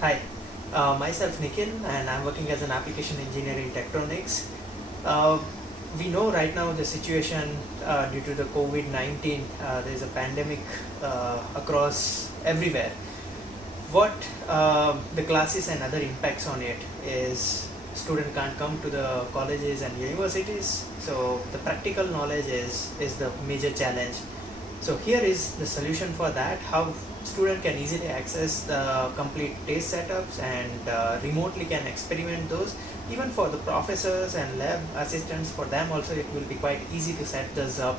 Hi, myself Nikhil, and I'm working as an application engineer in Tektronix. Uh, we know right now the situation due to the COVID-19, there is a pandemic across everywhere. What the classes and other impacts on it is student can't come to the colleges and universities, so the practical knowledge is the major challenge. So here is the solution for that, how student can easily access the complete test setups and remotely can experiment those. Even for the professors and lab assistants, for them also it will be quite easy to set this up,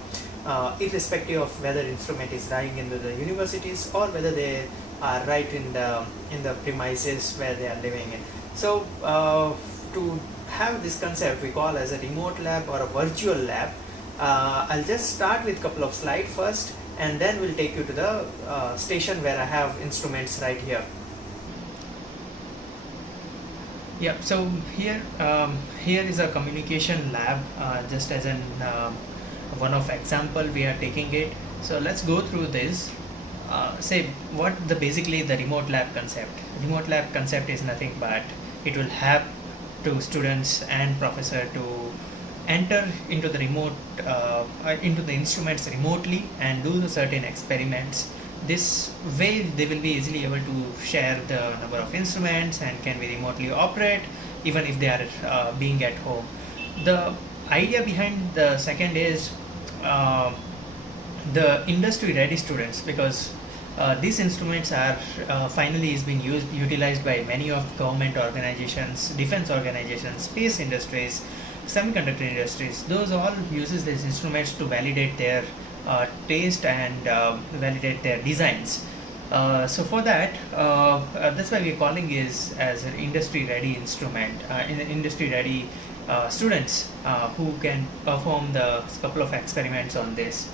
irrespective of whether instrument is running into the universities or whether they are right in the premises where they are living in. So to have this concept we call as a remote lab or a virtual lab. I'll just start with a couple of slides first, and then we'll take you to the station where I have instruments right here. Yep. So here is a communication lab. Just as an one of example, we are taking it. So let's go through this. Say what the basically the remote lab concept. Remote lab concept is nothing but it will help to students and professor to enter into the remote into the instruments remotely and do the certain experiments. This way they will be easily able to share the number of instruments and can be remotely operate even if they are being at home. The idea behind the second is uh, the industry ready students, because these instruments are finally is being utilized by many of government organizations, defense organizations, space industries, semiconductor industries. Those all uses these instruments to validate their taste and validate their designs. So for that, that's why we're calling is as an industry ready instrument, in industry ready students who can perform the couple of experiments on this.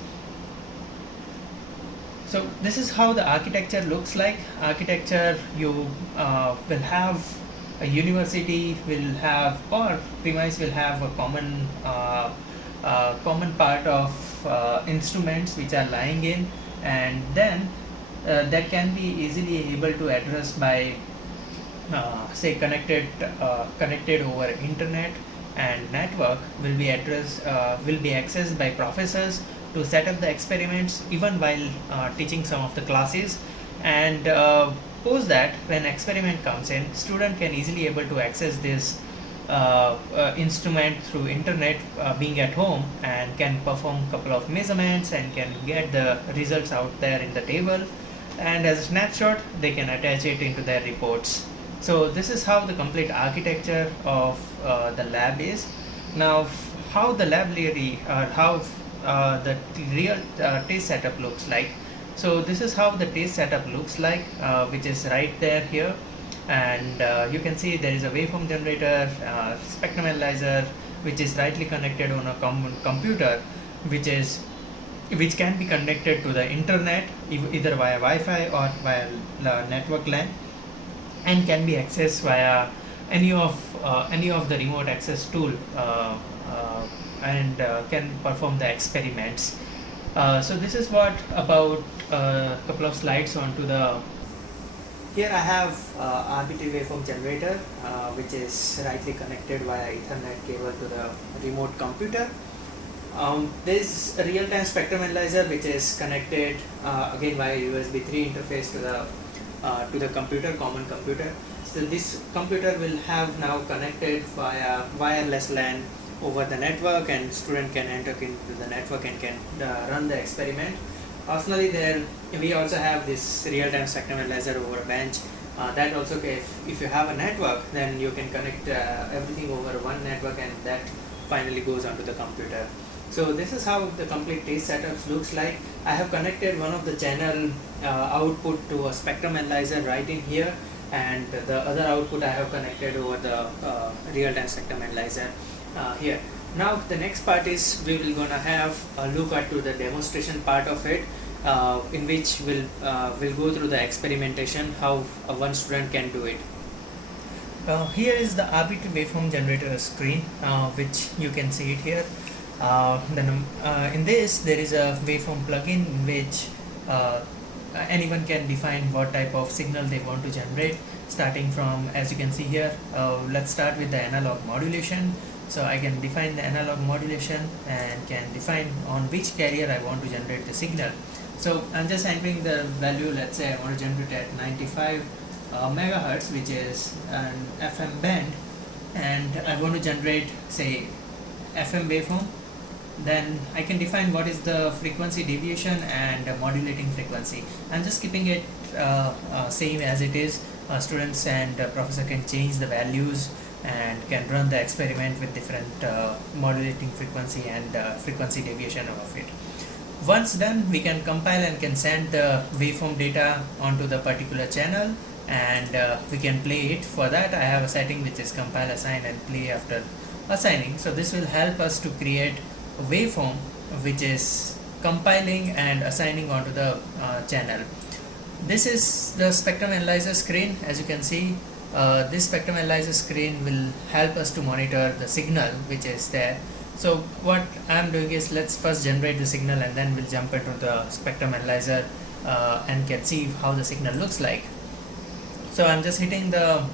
So this is how the architecture looks like. Architecture, you will have a university will have, or premise will have a common part of instruments which are lying in, and then that can be easily able to address by say connected over internet, and network will be accessed by professors to set up the experiments even while teaching some of the classes. And post that, when experiment comes in, student can easily able to access this instrument through internet, being at home, and can perform couple of measurements and can get the results out there in the table, and as a snapshot they can attach it into their reports. So this is how the complete architecture of the lab is. Now how the lab really, or how the real test setup looks like. So this is how the test setup looks like, which is right there here. And you can see there is a waveform generator, spectrum analyzer, which is rightly connected on a common computer, which can be connected to the internet either via Wi-Fi or via network LAN, and can be accessed via any of the remote access tool, and can perform the experiments. So this is what about a couple of slides onto the. Here I have RBT waveform generator, which is rightly connected via Ethernet cable to the remote computer. There is a real-time spectrum analyzer which is connected again via USB 3 interface to the computer, common computer. So this computer will have now connected via wireless LAN over the network, and student can enter into the network and can run the experiment. Personally, there we also have this real-time spectrum analyzer over a bench. That also, if you have a network, then you can connect everything over one network, and that finally goes onto the computer. So this is how the complete test setup looks like. I have connected one of the channel output to a spectrum analyzer right in here, and the other output I have connected over the real-time spectrum analyzer here. Now the next part is we will gonna have a look at to the demonstration part of it, in which we'll go through the experimentation, how one student can do it. Here is the RBT waveform generator screen, which you can see it here. In this there is a waveform plugin in which anyone can define what type of signal they want to generate. starting from, as you can see here, let's start with the analog modulation. So I can define the analog modulation and can define on which carrier I want to generate the signal. So I'm just entering the value. Let's say I want to generate at 95 megahertz, which is an FM band, and I want to generate, say, FM waveform. Then I can define what is the frequency deviation and modulating frequency. I'm just keeping it same as it is. Students and professor can change the values and can run the experiment with different modulating frequency and frequency deviation of it. Once done, we can compile and can send the waveform data onto the particular channel, and we can play it. For that, I have a setting which is compile, assign and play after assigning. So this will help us to create a waveform which is compiling and assigning onto the channel. This is the spectrum analyzer screen. As you can see, this spectrum analyzer screen will help us to monitor the signal which is there. So what I'm doing is, let's first generate the signal and then we'll jump into the spectrum analyzer and can see how the signal looks like. So I'm just hitting the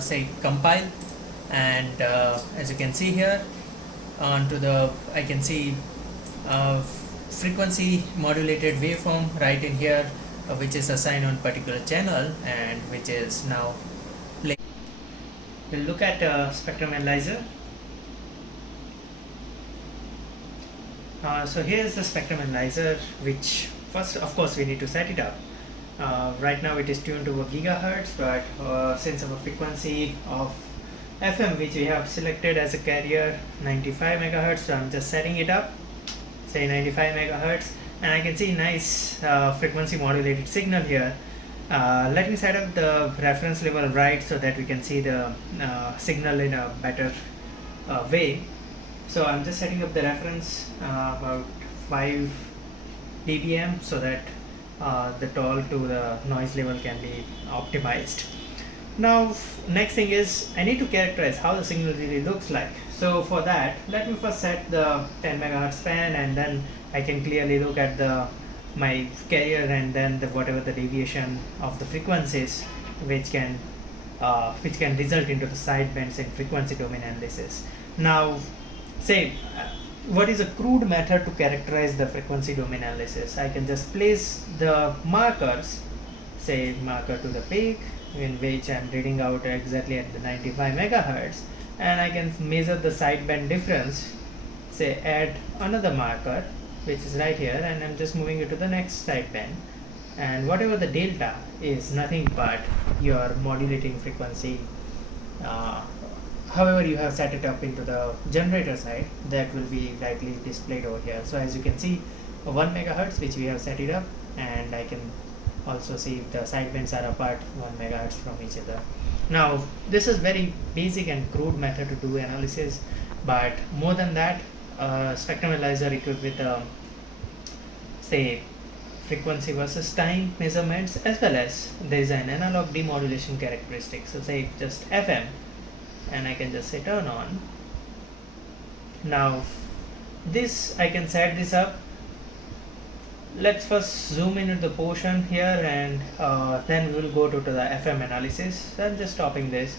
say compile, and as you can see here, onto the, I can see frequency modulated waveform right in here, which is assigned on particular channel and which is now playing. We'll look at spectrum analyzer. So here's the spectrum analyzer, which first of course we need to set it up. Right now it is tuned to a gigahertz, but since our frequency of FM which we have selected as a carrier 95 megahertz, so I'm just setting it up, say 95 megahertz, and I can see nice frequency modulated signal here. Let me set up the reference level right so that we can see the signal in a better way. So I'm just setting up the reference about 5 dBm so that the toll to the noise level can be optimized. Now next thing is, I need to characterize how the signal really looks like. So for that, let me first set the 10 megahertz span, and then I can clearly look at my carrier and then whatever the deviation of the frequencies which can result into the sidebands in frequency domain analysis. Now say what is a crude method to characterize the frequency domain analysis? I can just place the markers, say marker to the peak, in which I'm reading out exactly at the 95 megahertz, and I can measure the sideband difference, say add another marker which is right here, and I'm just moving it to the next sideband, and whatever the delta is nothing but your modulating frequency. However you have set it up into the generator side, that will be likely displayed over here. So as you can see, 1 megahertz which we have set it up, and I can also see the sidebands are apart 1 megahertz from each other. Now this is very basic and crude method to do analysis, but more than that, spectrum analyzer equipped with say frequency versus time measurements, as well as there is an analog demodulation characteristic. So say just FM, and I can just say turn on. Now this, I can set this up. Let's first zoom into the portion here, and then we will go to the FM analysis. So I'm just stopping this.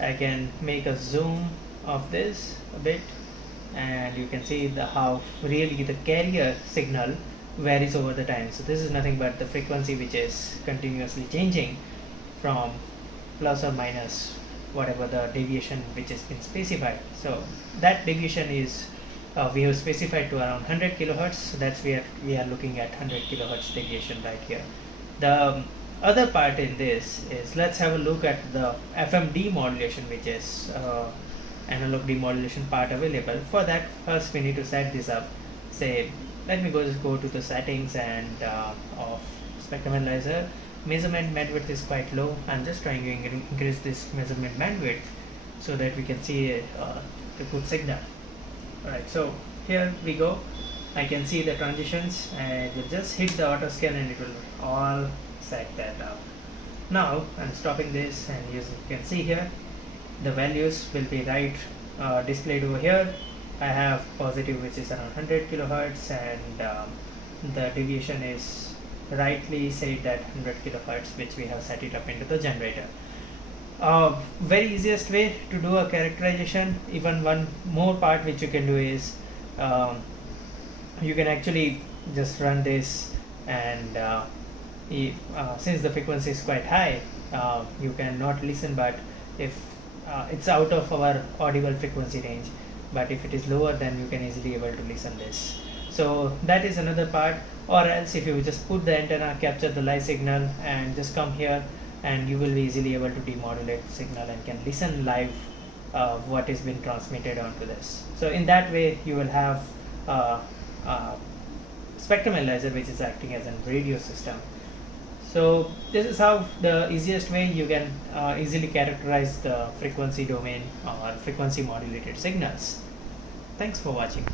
I can make a zoom of this a bit, and you can see how really the carrier signal varies over the time. So this is nothing but the frequency which is continuously changing from plus or minus whatever the deviation which has been specified. So that deviation is we have specified to around 100 kilohertz. So that's where we are looking at 100 kilohertz deviation right here. The other part in this is, let's have a look at the FM demodulation, which is analog demodulation part available. For that, first we need to set this up. Say, let me just go to the settings and of spectrum analyzer. Measurement bandwidth is quite low. I'm just trying to increase this measurement bandwidth so that we can see the good signal. Alright, so here we go. I can see the transitions, and you just hit the auto scan and it will all set that up. Now I'm stopping this, and you can see here the values will be displayed over here. I have positive, which is around 100 kilohertz, and the deviation is rightly set at 100 kilohertz, which we have set it up into the generator. Very easiest way to do a characterization. Even one more part which you can do is um, you can actually just run this, and since the frequency is quite high, you can not listen, but if it's out of our audible frequency range, but if it is lower, then you can easily able to listen this. So that is another part. Or else if you just put the antenna, capture the live signal and just come here, and you will be easily able to demodulate signal and can listen live what is being transmitted onto this. So in that way you will have spectrum analyzer which is acting as a radio system. So this is how the easiest way you can easily characterize the frequency domain or frequency modulated signals. Thanks for watching.